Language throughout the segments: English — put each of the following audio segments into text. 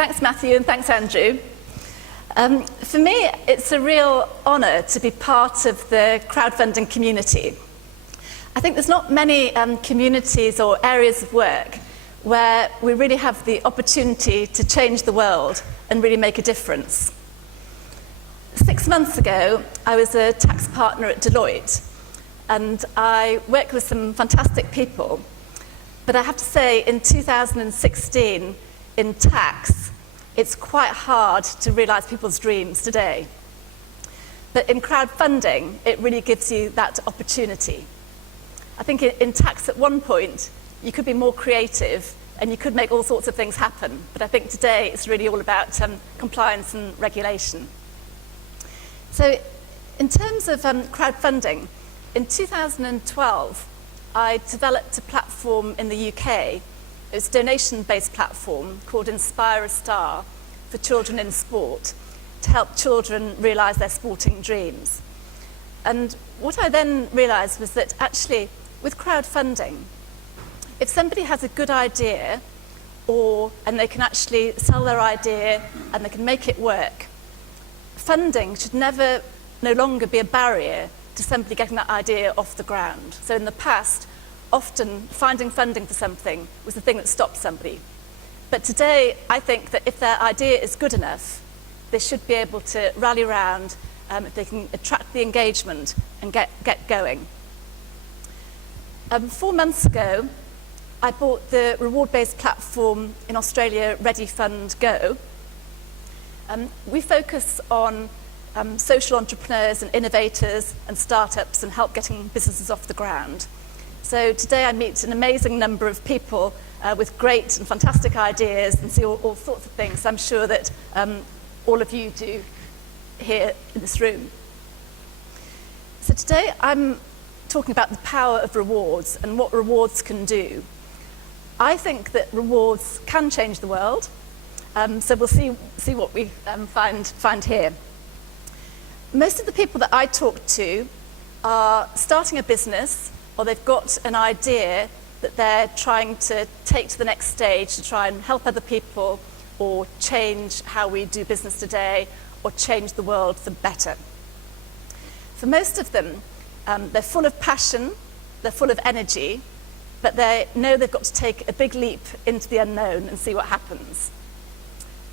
Thanks, Matthew, and thanks, Andrew. For me, it's a real honour to be part of the crowdfunding community. I think there's not many communities or areas of work where we really have the opportunity to change the world and really make a difference. 6 months ago, I was a tax partner at Deloitte, and I worked with some fantastic people. But I have to say, in 2016, in tax, it's quite hard to realise people's dreams today. But in crowdfunding, it really gives you that opportunity. I think in tax at one point, you could be more creative and you could make all sorts of things happen. But I think today it's really all about compliance and regulation. So in terms of crowdfunding, in 2012, I developed a platform in the UK. It's a donation-based platform called Inspire a Star for children in sport to help children realise their sporting dreams. And what I then realised was that actually, with crowdfunding, if somebody has a good idea and they can actually sell their idea and they can make it work, funding should no longer be a barrier to somebody getting that idea off the ground. So in the past, often finding funding for something was the thing that stopped somebody. But today, I think that if their idea is good enough, they should be able to rally around if they can attract the engagement and get going. 4 months ago, I bought the reward-based platform in Australia, Ready Fund Go. We focus on social entrepreneurs and innovators and startups and help getting businesses off the ground. So today I meet an amazing number of people with great and fantastic ideas and see all sorts of things I'm sure that all of you do here in this room. So today I'm talking about the power of rewards and what rewards can do. I think that rewards can change the world, so we'll see what we find here. Most of the people that I talk to are starting a business, or they've got an idea that they're trying to take to the next stage to try and help other people or change how we do business today or change the world for better. For most of them, they're full of passion, they're full of energy, but they know they've got to take a big leap into the unknown and see what happens.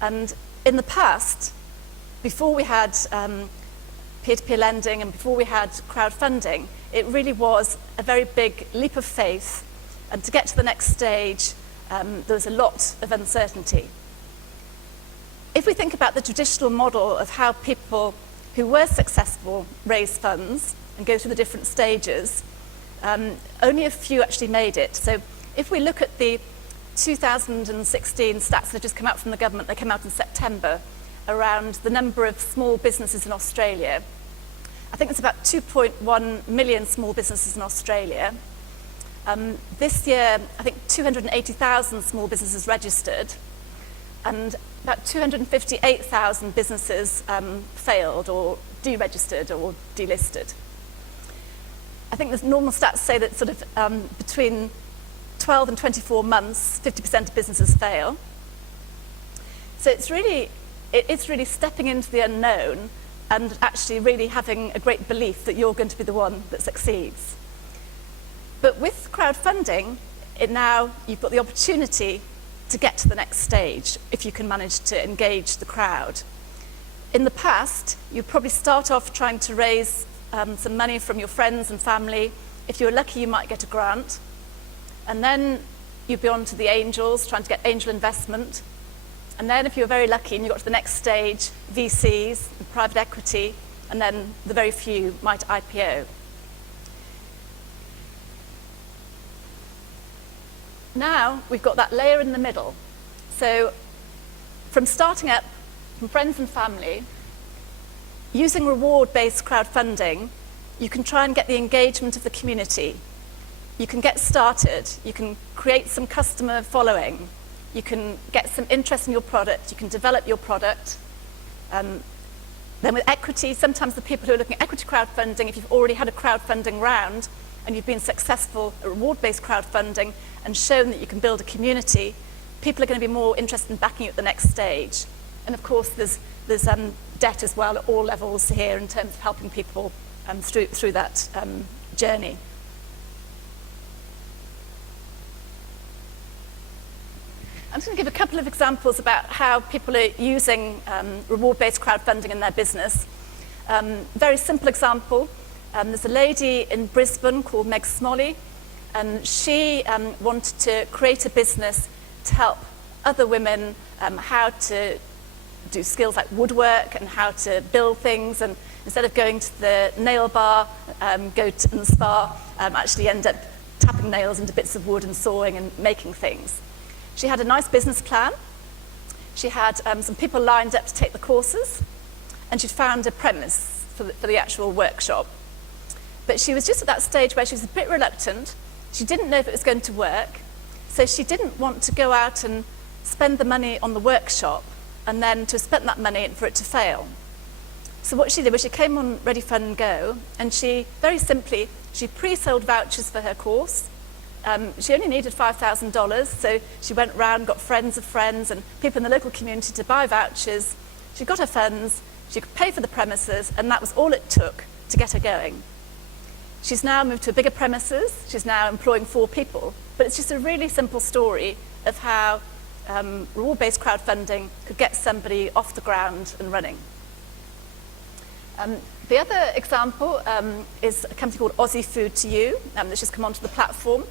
And in the past, before we had peer-to-peer lending and before we had crowdfunding, it really was a very big leap of faith, and to get to the next stage, there was a lot of uncertainty. If we think about the traditional model of how people who were successful raise funds and go through the different stages, only a few actually made it. So if we look at the 2016 stats that have just come out from the government, they came out in September, around the number of small businesses in Australia. I think it's about 2.1 million small businesses in Australia. This year, I think 280,000 small businesses registered, and about 258,000 businesses failed or deregistered or delisted. I think the normal stats say that sort of between 12 and 24 months, 50% of businesses fail. So it's really stepping into the unknown and actually really having a great belief that you're going to be the one that succeeds. But with crowdfunding, now you've got the opportunity to get to the next stage if you can manage to engage the crowd. In the past, you'd probably start off trying to raise some money from your friends and family. If you're lucky, you might get a grant. And then you'd be on to the angels, trying to get angel investment. And then if you were very lucky and you got to the next stage, VCs, private equity, and then the very few might IPO. Now we've got that layer in the middle. So from starting up, from friends and family, using reward-based crowdfunding, you can try and get the engagement of the community. You can get started, you can create some customer following, you can get some interest in your product, you can develop your product. Then with equity, sometimes the people who are looking at equity crowdfunding, if you've already had a crowdfunding round and you've been successful at reward-based crowdfunding and shown that you can build a community, people are going to be more interested in backing you at the next stage. And of course, there's debt as well at all levels here in terms of helping people through that journey. I'm just going to give a couple of examples about how people are using reward-based crowdfunding in their business. Very simple example. There's a lady in Brisbane called Meg Smalley, and she wanted to create a business to help other women how to do skills like woodwork and how to build things, and instead of going to the nail bar, go to the spa, actually end up tapping nails into bits of wood and sawing and making things. She had a nice business plan. She had some people lined up to take the courses, and she'd found a premise for the actual workshop. But she was just at that stage where she was a bit reluctant. She didn't know if it was going to work, so she didn't want to go out and spend the money on the workshop and then to spend that money for it to fail. So what she did was she came on Ready Fund Go, and she, very simply, she pre-sold vouchers for her course. She only needed $5,000, so she went round, got friends of friends and people in the local community to buy vouchers. She got her funds, she could pay for the premises, and that was all it took to get her going. She's now moved to a bigger premises. She's now employing 4 people. But it's just a really simple story of how reward-based crowdfunding could get somebody off the ground and running. The other example is a company called Aussie Food to You that's just come onto the platform.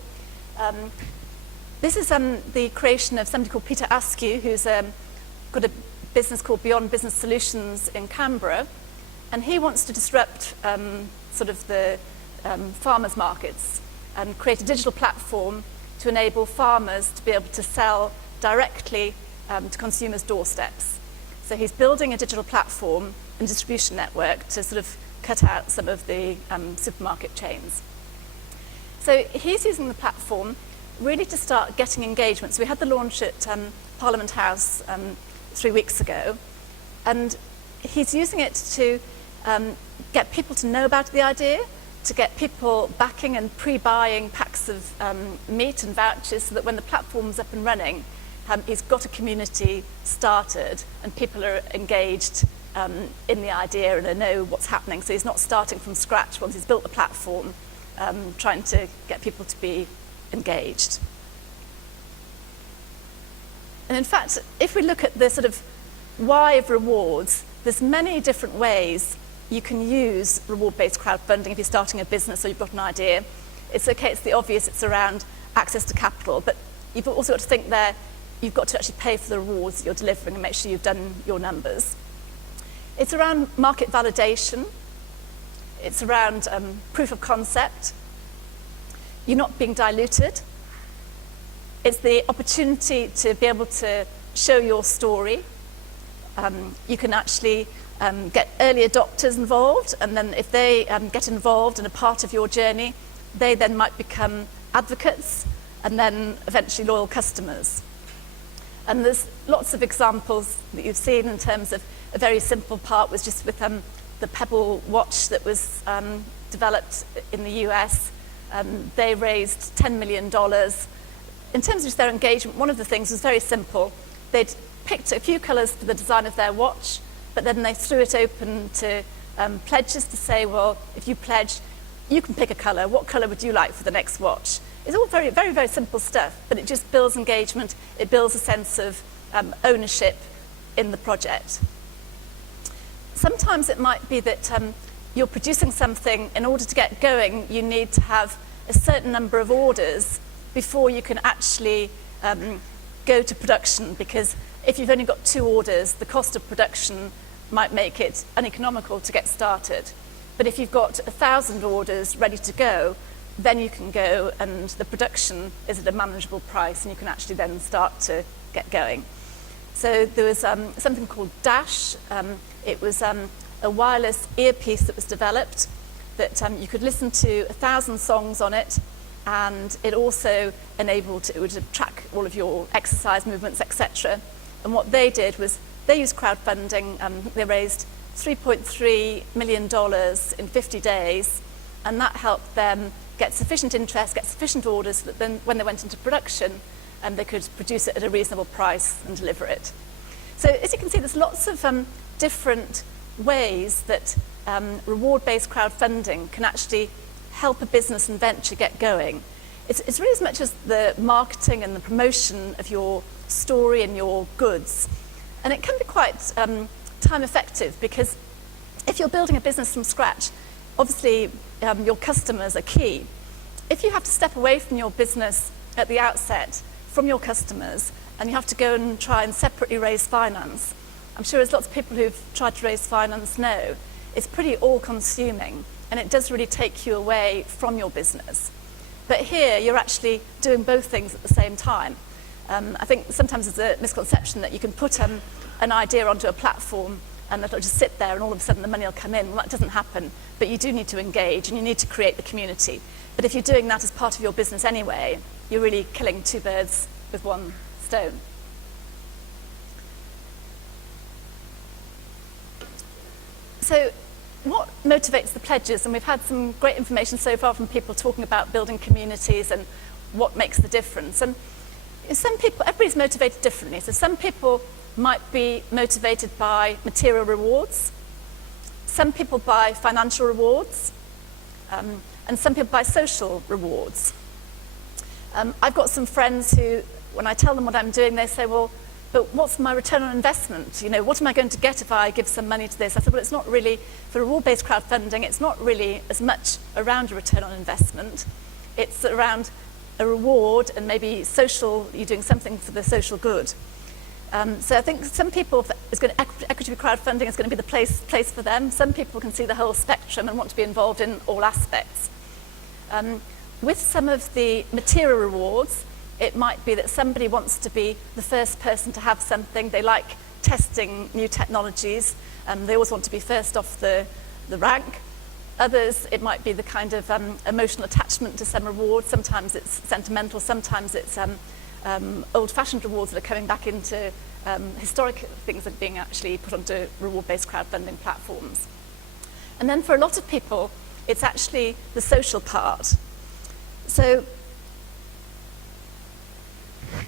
This is the creation of somebody called Peter Askew, who's got a business called Beyond Business Solutions in Canberra, and he wants to disrupt sort of the farmers' markets and create a digital platform to enable farmers to be able to sell directly to consumers' doorsteps. So he's building a digital platform and distribution network to sort of cut out some of the supermarket chains. So he's using the platform really to start getting engagement. So we had the launch at Parliament House 3 weeks ago, and he's using it to get people to know about the idea, to get people backing and pre-buying packs of meat and vouchers so that when the platform's up and running, he's got a community started and people are engaged in the idea and they know what's happening. So he's not starting from scratch once he's built the platform, trying to get people to be engaged. And in fact, if we look at the sort of why of rewards, there's many different ways you can use reward-based crowdfunding if you're starting a business or you've got an idea. It's okay, it's the obvious, it's around access to capital, but you've also got to think there, you've got to actually pay for the rewards that you're delivering and make sure you've done your numbers. It's around market validation. It's around proof of concept. You're not being diluted. It's the opportunity to be able to show your story. You can actually get early adopters involved, and then if they get involved and a part of your journey, they then might become advocates and then eventually loyal customers. And there's lots of examples that you've seen in terms of a very simple part was just with the Pebble watch that was developed in the US. They raised $10 million. In terms of just their engagement, one of the things was very simple. They'd picked a few colours for the design of their watch, but then they threw it open to pledges to say, well, if you pledge, you can pick a colour. What colour would you like for the next watch? It's all very, very, very simple stuff, but it just builds engagement. It builds a sense of ownership in the project. Sometimes it might be that you're producing something. In order to get going, you need to have a certain number of orders before you can actually go to production, because if you've only got 2 orders, the cost of production might make it uneconomical to get started. But if you've got 1,000 orders ready to go, then you can go and the production is at a manageable price and you can actually then start to get going. So there was something called Dash. It was a wireless earpiece that was developed that you could listen to 1,000 songs on it, and it also enabled, it would track all of your exercise movements, etc. And what they did was they used crowdfunding. They raised $3.3 million in 50 days, and that helped them get sufficient interest, get sufficient orders, that then when they went into production, and they could produce it at a reasonable price and deliver it. So as you can see, there's lots of different ways that reward-based crowdfunding can actually help a business and venture get going. It's really as much as the marketing and the promotion of your story and your goods. And it can be quite time effective, because if you're building a business from scratch, obviously your customers are key. If you have to step away from your business at the outset from your customers, and you have to go and try and separately raise finance, I'm sure as lots of people who've tried to raise finance know, it's pretty all-consuming, and it does really take you away from your business. But here, you're actually doing both things at the same time. I think sometimes there's a misconception that you can put an idea onto a platform and it'll just sit there and all of a sudden the money will come in. Well, that doesn't happen, but you do need to engage and you need to create the community. But if you're doing that as part of your business anyway, you're really killing two birds with one stone. So what motivates the pledges? And we've had some great information so far from people talking about building communities and what makes the difference. And some people, everybody's motivated differently. So some people might be motivated by material rewards, some people by financial rewards, and some people by social rewards. I've got some friends who, when I tell them what I'm doing, they say, well, but what's my return on investment? You know, what am I going to get if I give some money to this? I said, well, it's not really, for reward-based crowdfunding, it's not really as much around a return on investment. It's around a reward and maybe social, you're doing something for the social good. So I think some people, equity crowdfunding is going to be the place for them. Some people can see the whole spectrum and want to be involved in all aspects. With some of the material rewards, it might be that somebody wants to be the first person to have something. They like testing new technologies. They always want to be first off the rank. Others, it might be the kind of emotional attachment to some reward. Sometimes it's sentimental, sometimes it's old-fashioned rewards that are coming back into historic things that are being actually put onto reward-based crowdfunding platforms. And then for a lot of people, it's actually the social part. So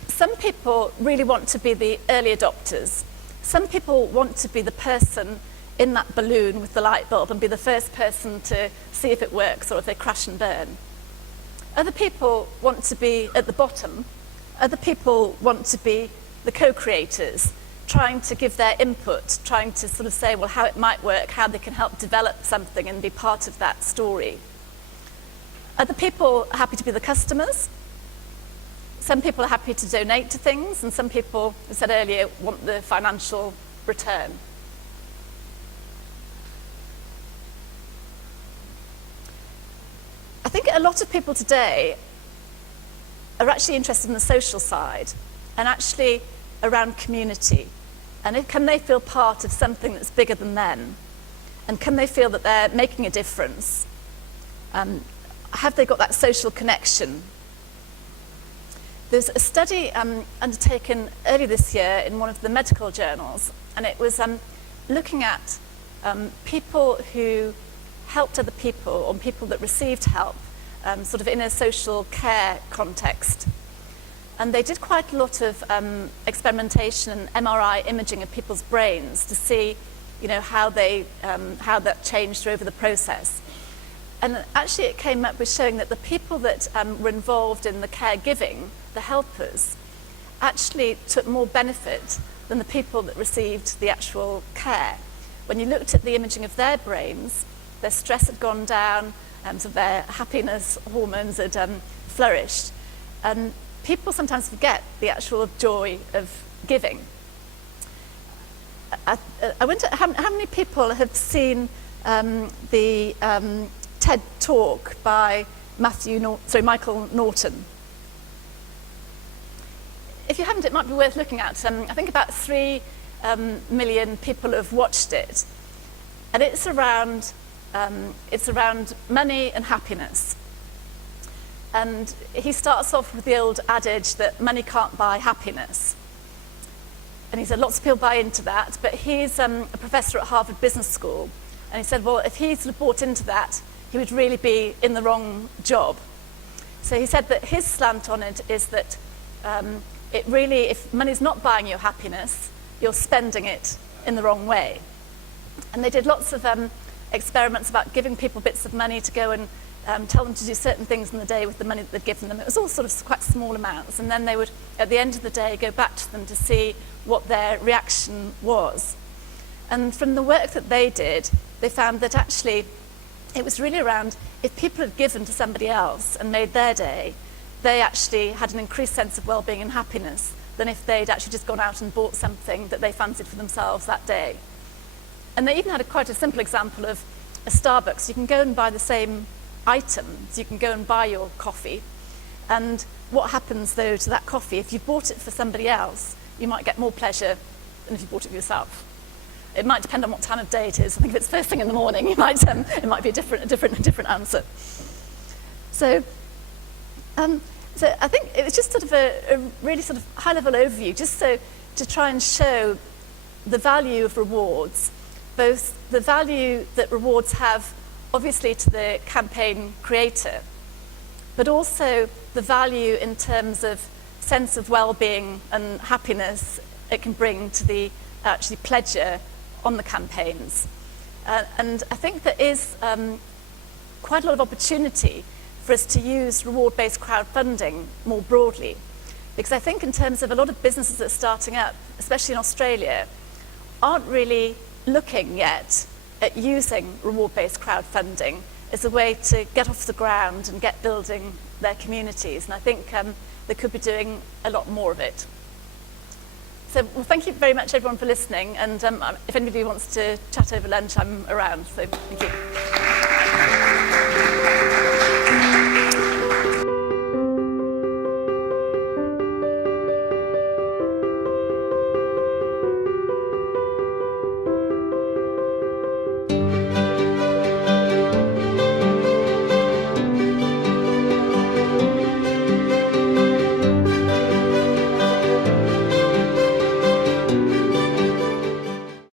some people really want to be the early adopters. Some people want to be the person in that balloon with the light bulb and be the first person to see if it works or if they crash and burn. Other people want to be at the bottom. Other people want to be the co-creators, trying to give their input, trying to sort of say, well, how it might work, how they can help develop something and be part of that story. Other people are happy to be the customers. Some people are happy to donate to things, and some people, as I said earlier, want the financial return. I think a lot of people today are actually interested in the social side and actually around community. And can they feel part of something that's bigger than them? And can they feel that they're making a difference? Have they got that social connection? There's a study undertaken early this year in one of the medical journals, and it was looking at people who helped other people, or people that received help, sort of in a social care context. And they did quite a lot of experimentation and MRI imaging of people's brains to see, you know, how that changed over the process. And actually it came up with showing that the people that were involved in the caregiving, the helpers, actually took more benefit than the people that received the actual care. When you looked at the imaging of their brains, their stress had gone down, so their happiness hormones had flourished. And people sometimes forget the actual joy of giving. I wonder how many people have seen the TED talk by Michael Norton. If you haven't, it might be worth looking at. I think about 3 million people have watched it, and it's around money and happiness. And he starts off with the old adage that money can't buy happiness. And he said lots of people buy into that, but he's a professor at Harvard Business School, and he said, well, if he sort of bought into that, he would really be in the wrong job. So he said that his slant on it is that it really, if money's not buying your happiness, you're spending it in the wrong way. And they did lots of experiments about giving people bits of money to go and tell them to do certain things in the day with the money that they'd given them. It was all sort of quite small amounts. And then they would, at the end of the day, go back to them to see what their reaction was. And from the work that they did, they found that actually it was really around, if people had given to somebody else and made their day, they actually had an increased sense of well-being and happiness than if they'd actually just gone out and bought something that they fancied for themselves that day. And they even had quite a simple example of a Starbucks. You can go and buy the same items. You can go and buy your coffee. And what happens, though, to that coffee, if you bought it for somebody else, you might get more pleasure than if you bought it for yourself. It might depend on what time of day it is. I think if it's first thing in the morning, it might be a different answer. So I think it was just sort of a really sort of high-level overview, just so to try and show the value of rewards, both the value that rewards have, obviously, to the campaign creator, but also the value in terms of sense of well-being and happiness it can bring to the actually pledger on the campaigns. And I think there is quite a lot of opportunity for us to use reward-based crowdfunding more broadly. Because I think in terms of a lot of businesses that are starting up, especially in Australia, aren't really looking yet at using reward-based crowdfunding as a way to get off the ground and get building their communities. And I think they could be doing a lot more of it. So, well, thank you very much, everyone, for listening. And if anybody wants to chat over lunch, I'm around. So, thank you.